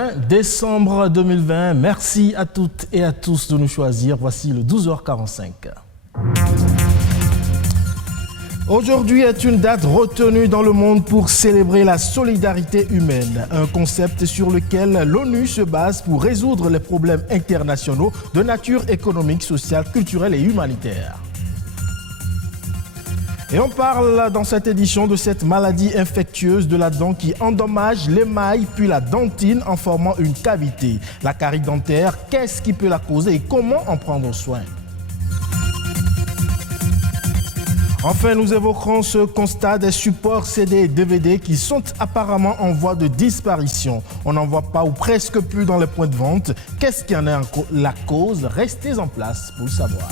20 décembre 2020. Merci à toutes et à tous de nous choisir. Voici le 12h45. Aujourd'hui est une date retenue dans le monde pour célébrer la solidarité humaine, un concept sur lequel l'ONU se base pour résoudre les problèmes internationaux de nature économique, sociale, culturelle et humanitaire. Et on parle dans cette édition de cette maladie infectieuse de la dent qui endommage l'émail puis la dentine en formant une cavité. La carie dentaire, qu'est-ce qui peut la causer et comment en prendre soin? Enfin, nous évoquerons ce constat des supports CD et DVD qui sont apparemment en voie de disparition. On n'en voit pas ou presque plus dans les points de vente. Qu'est-ce qui en est la cause? Restez en place pour le savoir.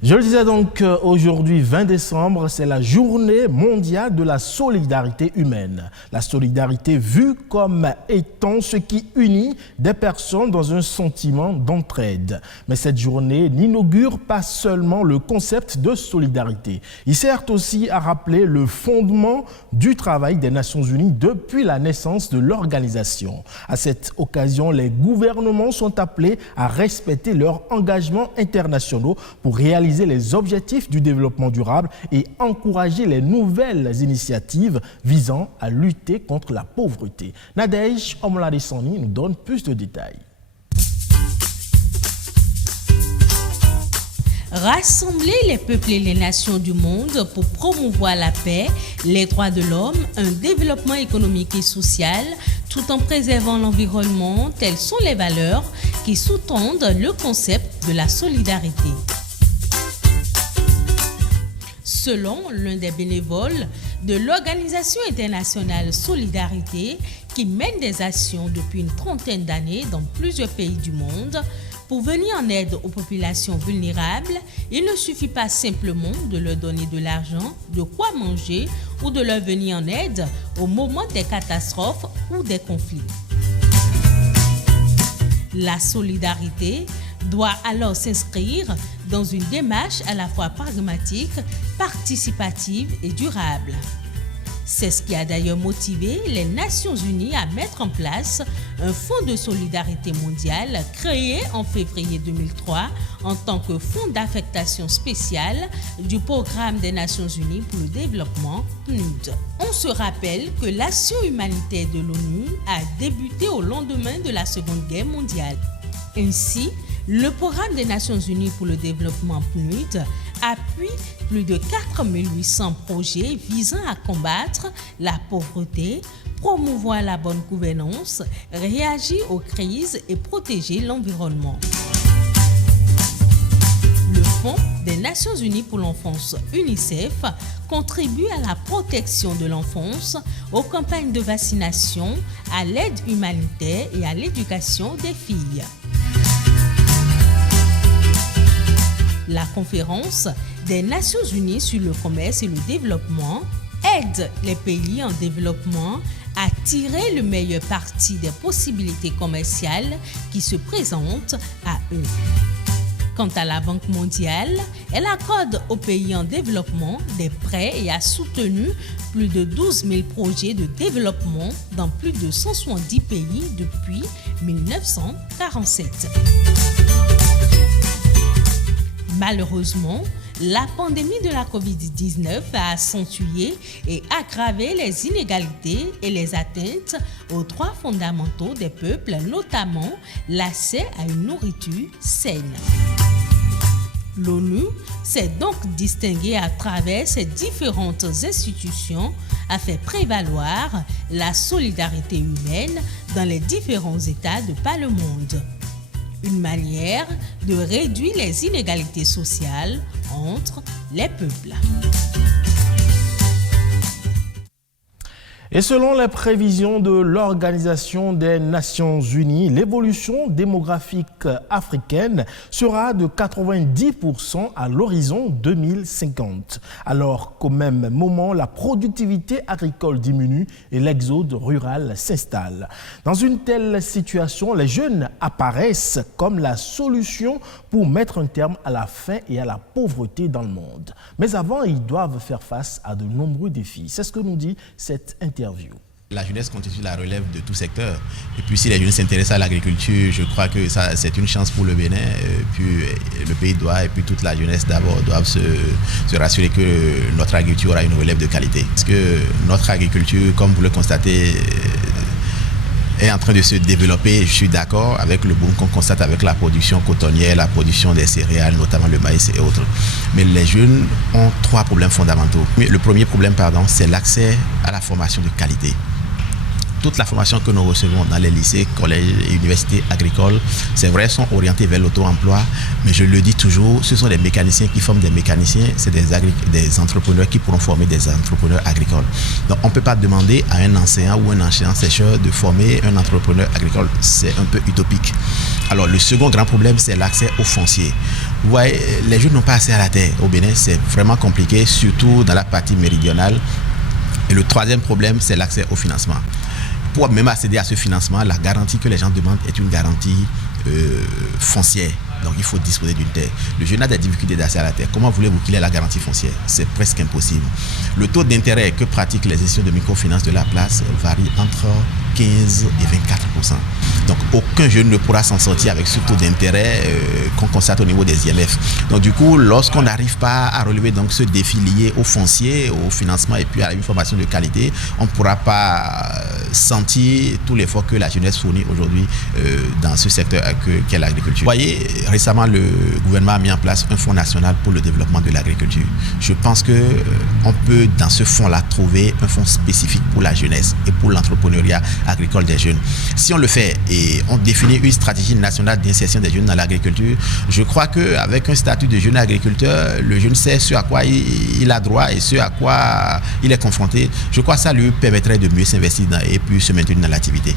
Je le disais donc, aujourd'hui 20 décembre, c'est la journée mondiale de la solidarité humaine. La solidarité vue comme étant ce qui unit des personnes dans un sentiment d'entraide. Mais cette journée n'inaugure pas seulement le concept de solidarité. Il sert aussi à rappeler le fondement du travail des Nations Unies depuis la naissance de l'organisation. À cette occasion, les gouvernements sont appelés à respecter leurs engagements internationaux pour réaliser les objectifs du développement durable et encourager les nouvelles initiatives visant à lutter contre la pauvreté. Nadège Omoladesani nous donne plus de détails. Rassembler les peuples et les nations du monde pour promouvoir la paix, les droits de l'homme, un développement économique et social, tout en préservant l'environnement, telles sont les valeurs qui sous-tendent le concept de la solidarité. Selon l'un des bénévoles de l'Organisation internationale Solidarité, qui mène des actions depuis une trentaine d'années dans plusieurs pays du monde, pour venir en aide aux populations vulnérables, il ne suffit pas simplement de leur donner de l'argent, de quoi manger ou de leur venir en aide au moment des catastrophes ou des conflits. La solidarité doit alors s'inscrire dans une démarche à la fois pragmatique, participative et durable. C'est ce qui a d'ailleurs motivé les Nations Unies à mettre en place un fonds de solidarité mondiale créé en février 2003 en tant que fonds d'affectation spéciale du Programme des Nations Unies pour le développement PNUD. On se rappelle que l'action humanitaire de l'ONU a débuté au lendemain de la Seconde Guerre mondiale. Ainsi, le Programme des Nations Unies pour le développement PNUD appuie plus de 4800 projets visant à combattre la pauvreté, promouvoir la bonne gouvernance, réagir aux crises et protéger l'environnement. Le Fonds des Nations Unies pour l'enfance UNICEF contribue à la protection de l'enfance, aux campagnes de vaccination, à l'aide humanitaire et à l'éducation des filles. La conférence des Nations Unies sur le commerce et le développement aide les pays en développement à tirer le meilleur parti des possibilités commerciales qui se présentent à eux. Quant à la Banque mondiale, elle accorde aux pays en développement des prêts et a soutenu plus de 12 000 projets de développement dans plus de 170 pays depuis 1947. Malheureusement, la pandémie de la COVID-19 a accentué et aggravé les inégalités et les atteintes aux droits fondamentaux des peuples, notamment l'accès à une nourriture saine. L'ONU s'est donc distinguée à travers ses différentes institutions à faire prévaloir la solidarité humaine dans les différents États de par le monde. Une manière de réduire les inégalités sociales entre les peuples. Et selon les prévisions de l'Organisation des Nations Unies, l'évolution démographique africaine sera de 90% à l'horizon 2050. Alors qu'au même moment, la productivité agricole diminue et l'exode rural s'installe. Dans une telle situation, les jeunes apparaissent comme la solution pour mettre un terme à la faim et à la pauvreté dans le monde. Mais avant, ils doivent faire face à de nombreux défis. C'est ce que nous dit cette interview. La jeunesse constitue la relève de tout secteur. Et puis si les jeunes s'intéressent à l'agriculture, je crois que ça, c'est une chance pour le Bénin. Puis le pays doit, et puis toute la jeunesse d'abord, doivent se rassurer que notre agriculture aura une relève de qualité. Parce que notre agriculture, comme vous le constatez, est en train de se développer. Je suis d'accord avec le boom qu'on constate avec la production cotonnière, la production des céréales, notamment le maïs et autres. Mais les jeunes ont trois problèmes fondamentaux. Le premier problème, c'est l'accès à la formation de qualité. Toute la formation que nous recevons dans les lycées, collèges et universités agricoles, c'est vrai, sont orientées vers l'auto-emploi, mais je le dis toujours, ce sont des mécaniciens qui forment des mécaniciens, c'est des entrepreneurs qui pourront former des entrepreneurs agricoles. Donc on ne peut pas demander à un enseignant ou un enseignant-chercheur de former un entrepreneur agricole, c'est un peu utopique. Alors le second grand problème, c'est l'accès au foncier. Vous voyez, les jeunes n'ont pas accès à la terre. Au Bénin, c'est vraiment compliqué, surtout dans la partie méridionale. Et le troisième problème, c'est l'accès au financement. Pour même accéder à ce financement, la garantie que les gens demandent est une garantie foncière. Donc il faut disposer d'une terre. Le jeune a des difficultés d'accès à la terre. Comment voulez-vous qu'il ait la garantie foncière? C'est presque impossible. Le taux d'intérêt que pratiquent les institutions de microfinance de la place varie entre 15 et 24%. Donc aucun jeune ne pourra s'en sortir avec ce taux d'intérêt qu'on constate au niveau des IMF. Donc du coup, lorsqu'on n'arrive pas à relever donc ce défi lié au foncier, au financement et puis à une formation de qualité, on ne pourra pas sentir tout l'effort que la jeunesse fournit aujourd'hui dans ce secteur qu'est l'agriculture. Vous voyez, récemment, le gouvernement a mis en place un fonds national pour le développement de l'agriculture. Je pense qu'on peut, dans ce fonds-là, trouver un fonds spécifique pour la jeunesse et pour l'entrepreneuriat agricole des jeunes. Si on le fait et on définit une stratégie nationale d'insertion des jeunes dans l'agriculture, je crois qu'avec un statut de jeune agriculteur, le jeune sait ce à quoi il a droit et ce à quoi il est confronté. Je crois que ça lui permettrait de mieux s'investir et puis se maintenir dans l'activité.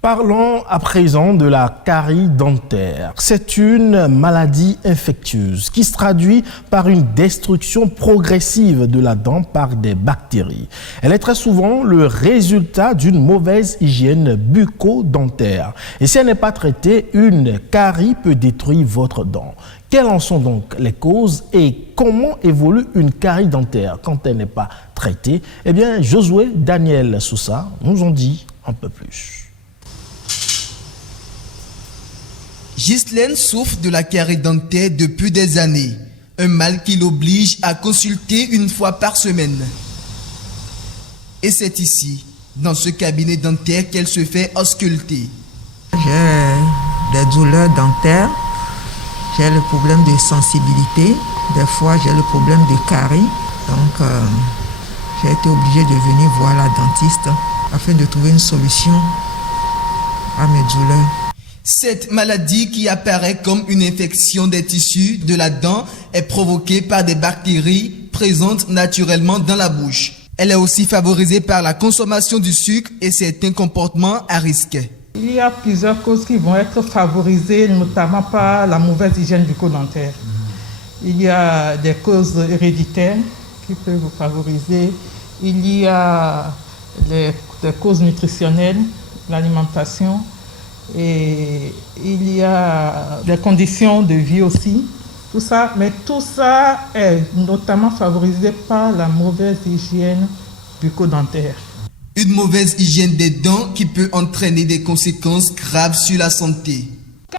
Parlons à présent de la carie dentaire. C'est une maladie infectieuse qui se traduit par une destruction progressive de la dent par des bactéries. Elle est très souvent le résultat d'une mauvaise hygiène bucco-dentaire. Et si elle n'est pas traitée, une carie peut détruire votre dent. Quelles en sont donc les causes et comment évolue une carie dentaire quand elle n'est pas traitée? Eh bien, Josué Daniel Sousa nous en dit un peu plus. Ghislaine souffre de la carie dentaire depuis des années, un mal qui l'oblige à consulter une fois par semaine. Et c'est ici, dans ce cabinet dentaire, qu'elle se fait ausculter. J'ai des douleurs dentaires, j'ai le problème de sensibilité, des fois j'ai le problème de carie, donc j'ai été obligée de venir voir la dentiste afin de trouver une solution à mes douleurs. Cette maladie qui apparaît comme une infection des tissus de la dent est provoquée par des bactéries présentes naturellement dans la bouche. Elle est aussi favorisée par la consommation du sucre et certains comportements à risque. Il y a plusieurs causes qui vont être favorisées, notamment par la mauvaise hygiène bucco-dentaire. Il y a des causes héréditaires qui peuvent vous favoriser. Il y a des causes nutritionnelles, l'alimentation. Et il y a des conditions de vie aussi, tout ça, mais tout ça est notamment favorisé par la mauvaise hygiène bucco-dentaire. Une mauvaise hygiène des dents qui peut entraîner des conséquences graves sur la santé.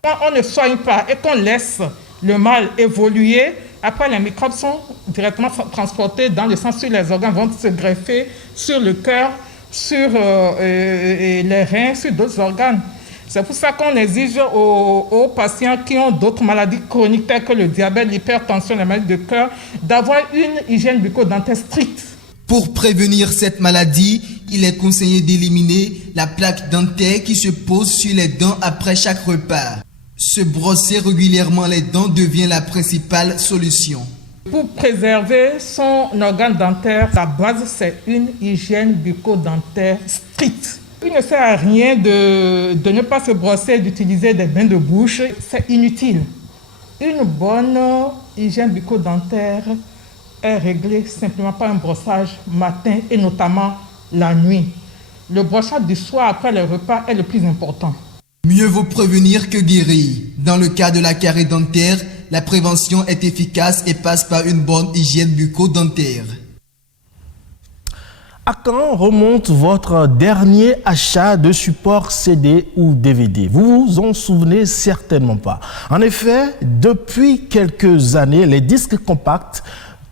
Quand on ne soigne pas et qu'on laisse le mal évoluer, après les microbes sont directement transportés dans le sang sur les organes, vont se greffer sur le cœur, sur les reins, sur d'autres organes. C'est pour ça qu'on exige aux patients qui ont d'autres maladies chroniques telles que le diabète, l'hypertension, les maladies de cœur, d'avoir une hygiène bucco-dentaire stricte. Pour prévenir cette maladie, il est conseillé d'éliminer la plaque dentaire qui se pose sur les dents après chaque repas. Se brosser régulièrement les dents devient la principale solution. Pour préserver son organe dentaire, la base, c'est une hygiène bucco-dentaire stricte. Il ne sert à rien de ne pas se brosser, d'utiliser des bains de bouche. C'est inutile. Une bonne hygiène bucco-dentaire est réglée simplement par un brossage matin et notamment la nuit. Le brossage du soir après le repas est le plus important. Mieux vaut prévenir que guérir. Dans le cas de la carie dentaire, la prévention est efficace et passe par une bonne hygiène bucco-dentaire. À quand remonte votre dernier achat de support CD ou DVD? Vous vous en souvenez certainement pas. En effet, depuis quelques années, les disques compacts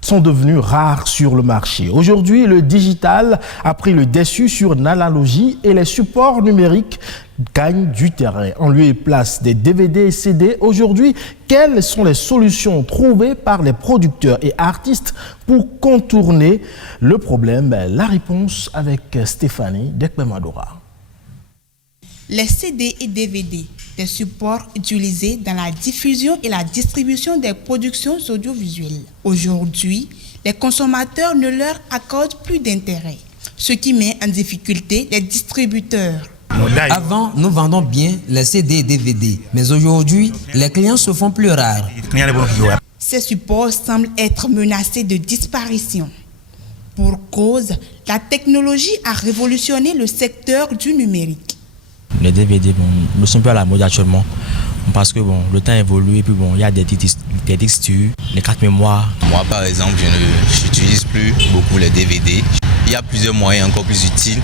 sont devenus rares sur le marché. Aujourd'hui, le digital a pris le dessus sur l'analogie et les supports numériques gagnent du terrain. En lieu et place des DVD et CD, aujourd'hui, quelles sont les solutions trouvées par les producteurs et artistes pour contourner le problème? La réponse avec Stéphanie Dekbemadora. Les CD et DVD, des supports utilisés dans la diffusion et la distribution des productions audiovisuelles. Aujourd'hui, les consommateurs ne leur accordent plus d'intérêt, ce qui met en difficulté les distributeurs. Avant, nous vendons bien les CD et DVD, mais aujourd'hui, les clients se font plus rares. Ces supports semblent être menacés de disparition. Pour cause, la technologie a révolutionné le secteur du numérique. Les DVD ne sont plus à la mode actuellement parce que le temps évolue et puis il y a des textures, les cartes mémoire. Moi par exemple, je n'utilise plus beaucoup les DVD. Il y a plusieurs moyens encore plus utiles,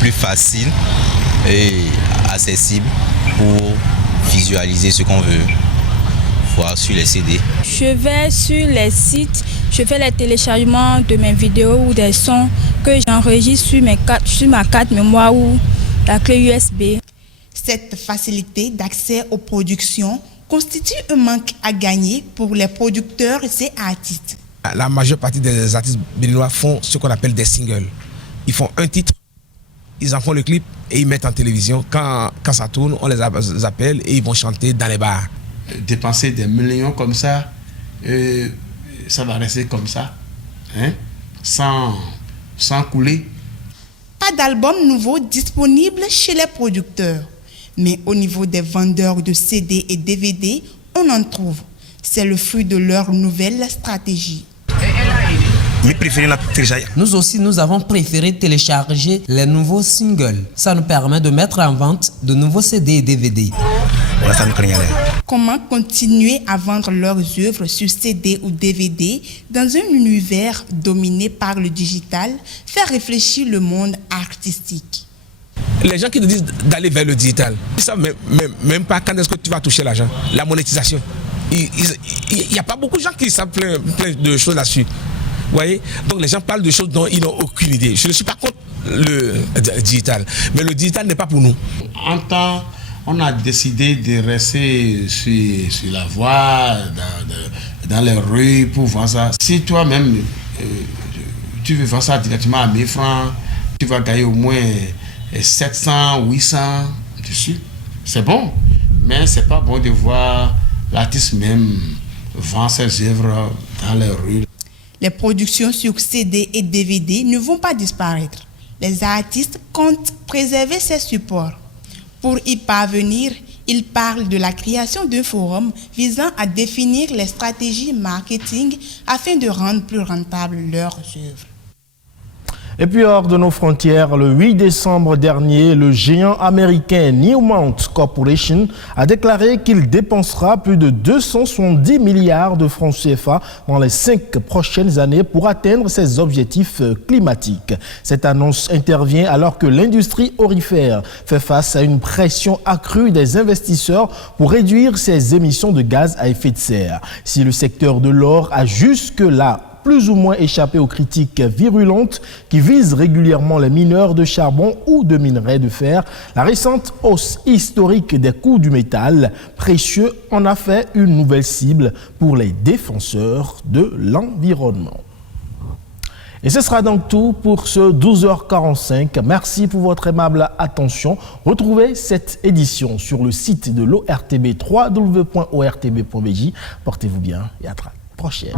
plus faciles et accessibles pour visualiser ce qu'on veut voir sur les CD. Je vais sur les sites, je fais les téléchargements de mes vidéos ou des sons que j'enregistre sur ma carte mémoire ou la clé USB. Cette facilité d'accès aux productions constitue un manque à gagner pour les producteurs et artistes. La majeure partie des artistes béninois font ce qu'on appelle des singles. Ils font un titre, ils en font le clip et ils mettent en télévision. Quand ça tourne, on les appelle et ils vont chanter dans les bars. Dépenser des millions comme ça, ça va rester comme ça, hein, sans couler. Pas d'album nouveau disponible chez les producteurs. Mais au niveau des vendeurs de CD et DVD, on en trouve. C'est le fruit de leur nouvelle stratégie. Nous aussi, nous avons préféré télécharger les nouveaux singles. Ça nous permet de mettre en vente de nouveaux CD et DVD. Comment continuer à vendre leurs œuvres sur CD ou DVD dans un univers dominé par le digital fait réfléchir le monde artistique. Les gens qui nous disent d'aller vers le digital, ils ne savent même pas quand est-ce que tu vas toucher l'argent, la monétisation. Il n'y a pas beaucoup de gens qui savent plein de choses là-dessus. Vous voyez? Donc les gens parlent de choses dont ils n'ont aucune idée. Je ne suis pas contre le digital, mais le digital n'est pas pour nous. En temps, on a décidé de rester sur la voie, dans les rues pour vendre ça. Si toi-même, tu veux vendre ça directement à 1000 francs, tu vas gagner au moins 700, 800 dessus. C'est bon, mais c'est pas bon de voir l'artiste même vendre ses œuvres dans les rues. Les productions sur CD et DVD ne vont pas disparaître. Les artistes comptent préserver ces supports. Pour y parvenir, ils parlent de la création d'un forum visant à définir les stratégies marketing afin de rendre plus rentables leurs œuvres. Et puis hors de nos frontières, le 8 décembre dernier, le géant américain Newmont Corporation a déclaré qu'il dépensera plus de 270 milliards de francs CFA dans les 5 prochaines années pour atteindre ses objectifs climatiques. Cette annonce intervient alors que l'industrie aurifère fait face à une pression accrue des investisseurs pour réduire ses émissions de gaz à effet de serre. Si le secteur de l'or a jusque-là plus ou moins échappé aux critiques virulentes qui visent régulièrement les mineurs de charbon ou de minerais de fer, la récente hausse historique des coûts du métal précieux en a fait une nouvelle cible pour les défenseurs de l'environnement. Et ce sera donc tout pour ce 12h45. Merci pour votre aimable attention. Retrouvez cette édition sur le site de l'ORTB, www.ortb.bj. Portez-vous bien et à très vite. prochaine.